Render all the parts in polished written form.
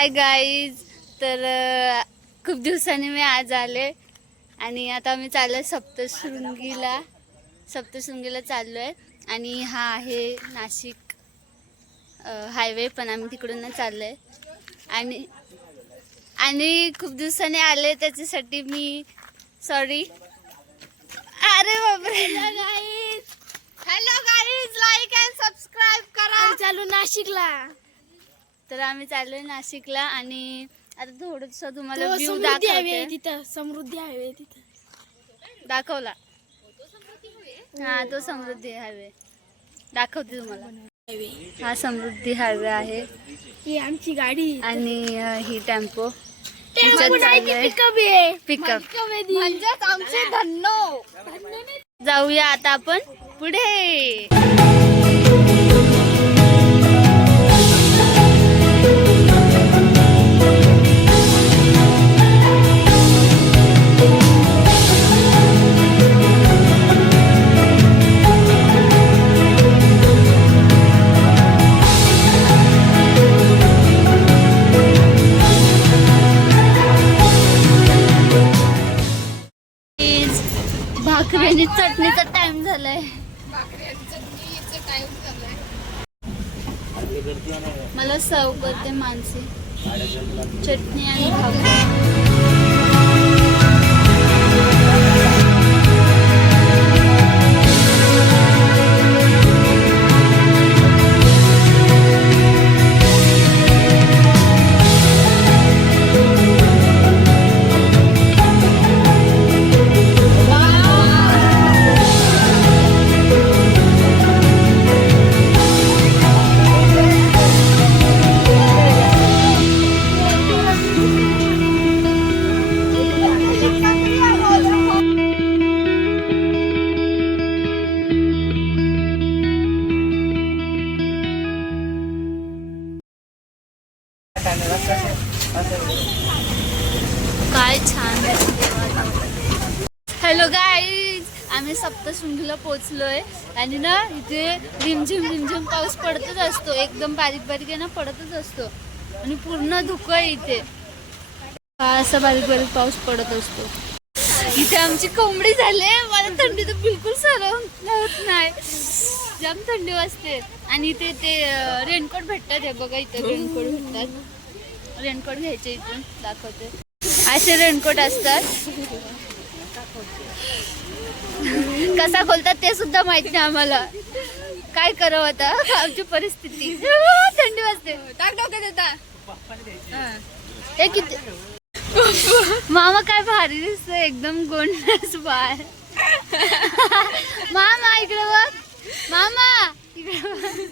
Hi guys. तर खूप दिवसांनी मी आज आले आणि आता आम्ही चाललोय सप्तशृंगीला चाललोय. आणि हा आहे नाशिक हायवे, पण आम्ही तिकडून चाललोय. आणि खूप दिवसांनी आले त्याच्यासाठी मी सॉरी. अरे बापरे. Hello guys, like and subscribe करा. चालू नाशिकला. तर आम्ही चाललोय नाशिकला आणि आता थोडस तुम्हाला व्ह्यू समृद्धी दाखवते. हायवे तिथं, समृद्धी हायवे तिथं दाखवला. हा, तो समृद्धी हायवे दाखवते तुम्हाला. हा समृद्धी हायवे आहे. ही आमची गाडी आणि ही टेम्पो पिकअप म्हणजेच आमचे धन्नो. जाऊया आता आपण पुढे. भाकरी चटणीचा टाइम झालाय. मला सर्व करते माणसे चटणी आणि भाकरी. काय छान. हॅलो गाईज, आम्ही सप्तशृंगीला पोचलोय आणि ना इथे रिमझिम पाऊस पडतच असतो. एकदम बारीक बारीक आहे ना, पडतच असतो आणि पूर्ण धुकं आहे इथे. हा असा बारीक बारीक पाऊस पडत असतो. इथे आमची कोंबडी झाली. मला थंडी तर बिलकुल सहन होत नाही. जाम थंडी वाजते. आणि इथे ते रेनकोट भेटतात. हे बघा, इथे रेनकोट भेटतात. रेनकोट घ्यायचे. इथून दाखवते. असे रेनकोट असतात. कसा खोलतात ते सुद्धा माहित नाही आम्हाला. काय करावं आता आमची परिस्थिती. थंडी वाजते. टाक डोक्यात येता. हे किती मामा काय भारी दिसतो. एकदम गोंडस बाळ. मामा इकडे बघ. मामा इकडे बघ.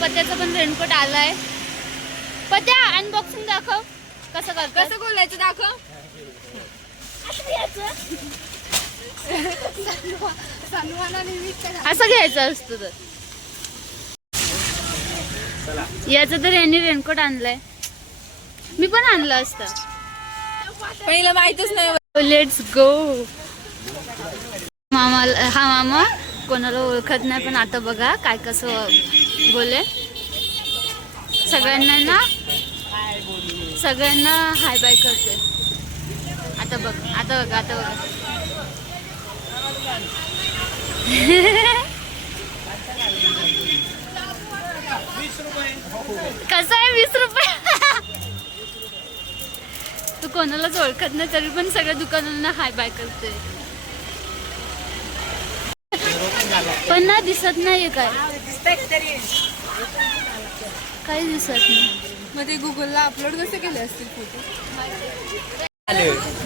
पत्याचा पण रेनकोट आलाय. पत्या अनबॉक्सिंग दाखव. कसं बोलायचं दाखव. असं घ्यायचं असतं. तर याचं तर यांनी रेनकोट आणलाय. मी पण आणलं असतं. पहिला माहितच नाही. Let's go. हा मामा कोणाला ओळखत नाही, पण आता बघा काय कसं बोले. सगळ्यांना हाय बाय करते. आता बघा. कसं आहे 20 रुपये. तू कोणालाच ओळखत नाही तरी पण सगळ्या दुकानांना हाय बाय करते. पण ना दिसत नाहीये काय दिसत नाही. मग ते गुगलला अपलोड कसे केले असतील फोटो.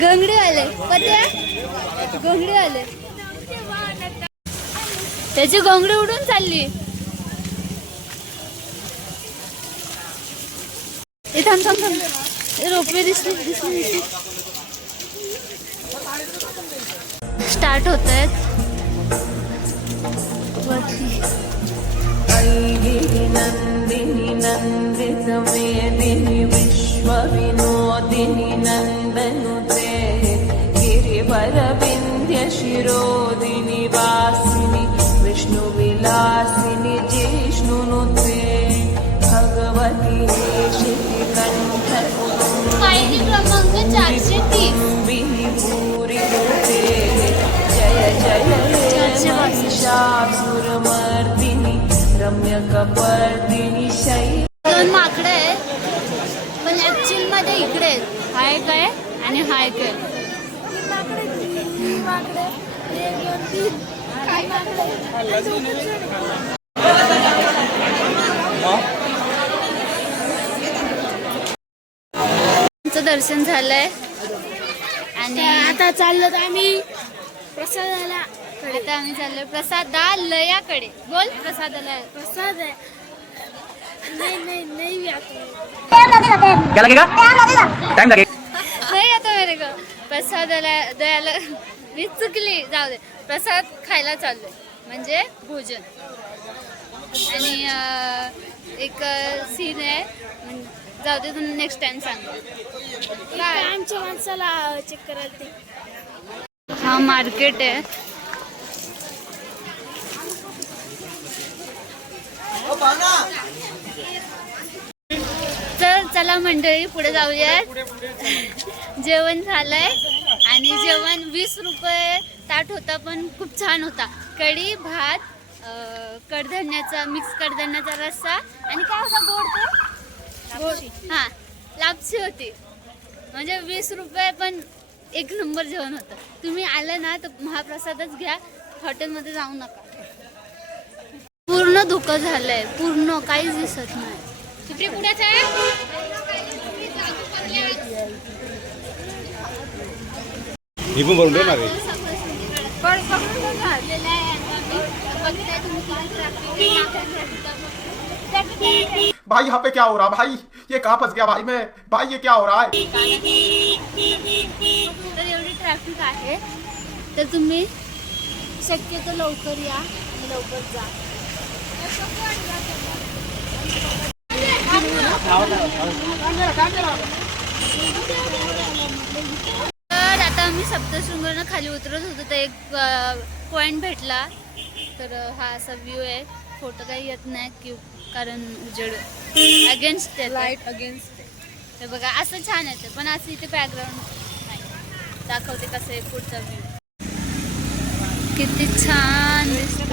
घोंगडी आले. पत्या घोंगडी आले. त्याची घोंगडी उडून चालली. थांब. रोपवे दिसली. स्टार्ट होत आहेत. नंदिनी नंदित मेदिनी विश्वविनोदिनी नंदनुते गिरिवर विंध्य शिरोदिनी वासिनी विष्णुविलासिनी जय हे महिषासुरमर्दिनी रम्यकपर्दिनी शैल. दोन माकडे आहेत पण ऍक्च्युअल मध्ये इकडे आहेत. हा एक आहे आणि हा एक आहे. आमचं दर्शन झालंय आणि आता चाललो आम्ही प्रसादाला. आता आम्ही चाललोय प्रसादालयाकडे. बोल प्रसादालय. प्रसाद आहे. नाही नाही नाही क्या लगेगा टाइम लगेगा. नाही आता मेरे को प्रसादालय मी चुकली. जाऊ दे. प्रसाद खायला चाललोय म्हणजे भोजन. आणि एक सीन आहे जाऊ दे तुम्ही नेक्स्ट टाइम सांगा. काय आमच्या माणसाला चेक करायला ते. हा मार्केट आहे. तर चला मंडळी पुढे जाऊयात. जेवण झालंय आणि जेवण 20 रुपये ताट होता पण खूप छान होता. कढी भात कडधान्याचा मिक्स कडधान्याचा रस्सा आणि काय होता गोड तो हा लापशी होती. म्हणजे 20 रुपये पण एक नंबर जेवण होतं. तुम्ही आलं ना तर महाप्रसादच घ्या. हॉटेलमध्ये जाऊ नका. पूर्ण धुकं झालंय. पूर्ण काहीच दिसत नाही. तिकडे पुढेच आहे. ही पण भरून देणार भाई. यहाँ पे क्या हो रहा भाई. ये कहाँ फंस गया भाई मैं. भाई ये क्या हो रहा है. तर एवढी ट्रॅफिक आहे तर तुम्ही शक्यतो लवकर या आणि लवकर जा. तर आता आम्ही सप्तशृंगीवरून खाली उतरत होतो तर एक पॉइंट भेटला. तर हा असा व्ह्यू आहे. फोटो काही येत नाही की कारण उजेड अगेन्स्ट लाईट अगेन्स्ट. हे बघा असं छान येतं पण असं इथे बॅकग्राऊंड नाही. दाखवते कसं आहे पुढचा व्ह्यू. किती छान दिसतं.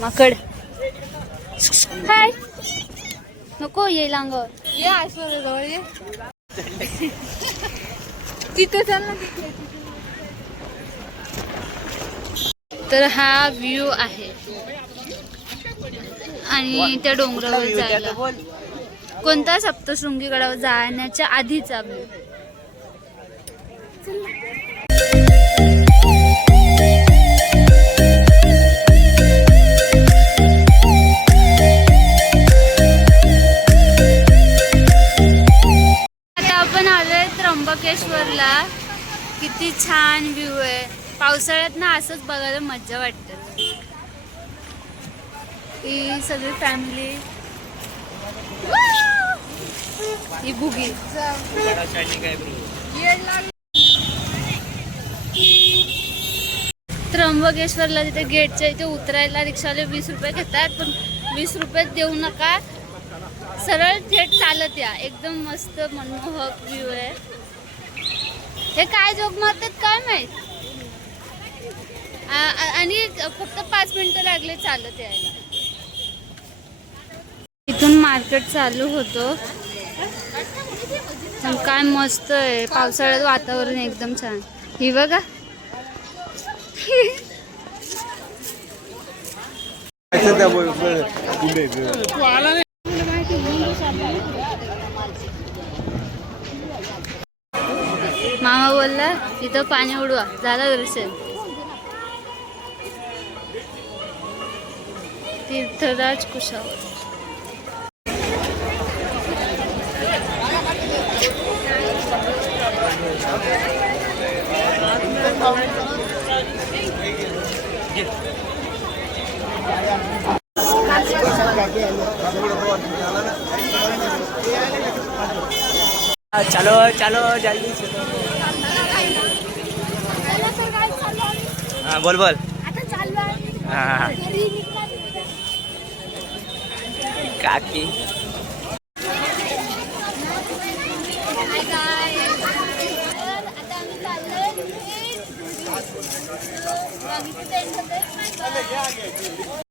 माकड हाय नको येईल अंगावर. ये ऐश्वर्या जवळ ये. तिथे चल ना. तर हा व्ह्यू आहे आणि त्या डोंगरावर जायला कोणता सप्तशृंगी गडावर जाण्याच्या आधीचा व्ह्यू. आता आपण आलोय त्र्यंबकेश्वरला. किती छान व्ह्यू आहे. पावसाळ्यात ना असंच बघायला मज्जा वाटते. ही सगळी फॅमिली ही बुगी. त्र्यंबकेश्वरला तिथे गेटच्या इथे उतरायला रिक्षावाले 20 रुपये घेतात पण 20 रुपये देऊ नका. सरळ थेट चालत या. एकदम मस्त मनमोहक व्ह्यू आहे. हे काय जोक मारतात काय माहित. आणि फक्त 5 मिनिटं लागले चालत यायला. इथून मार्केट चालू होतो. पण काय मस्त आहे. पावसाळ्यात वातावरण एकदम छान. ही बघा मामा बोलला इथं पाणी उडवा झालं दर्शन. तीर्थराज कुशावर. चलो चलो जल्दी चलो. हाँ बोल बोल. आता चाललो आम्ही हा. काकी आता आम्ही चाललोय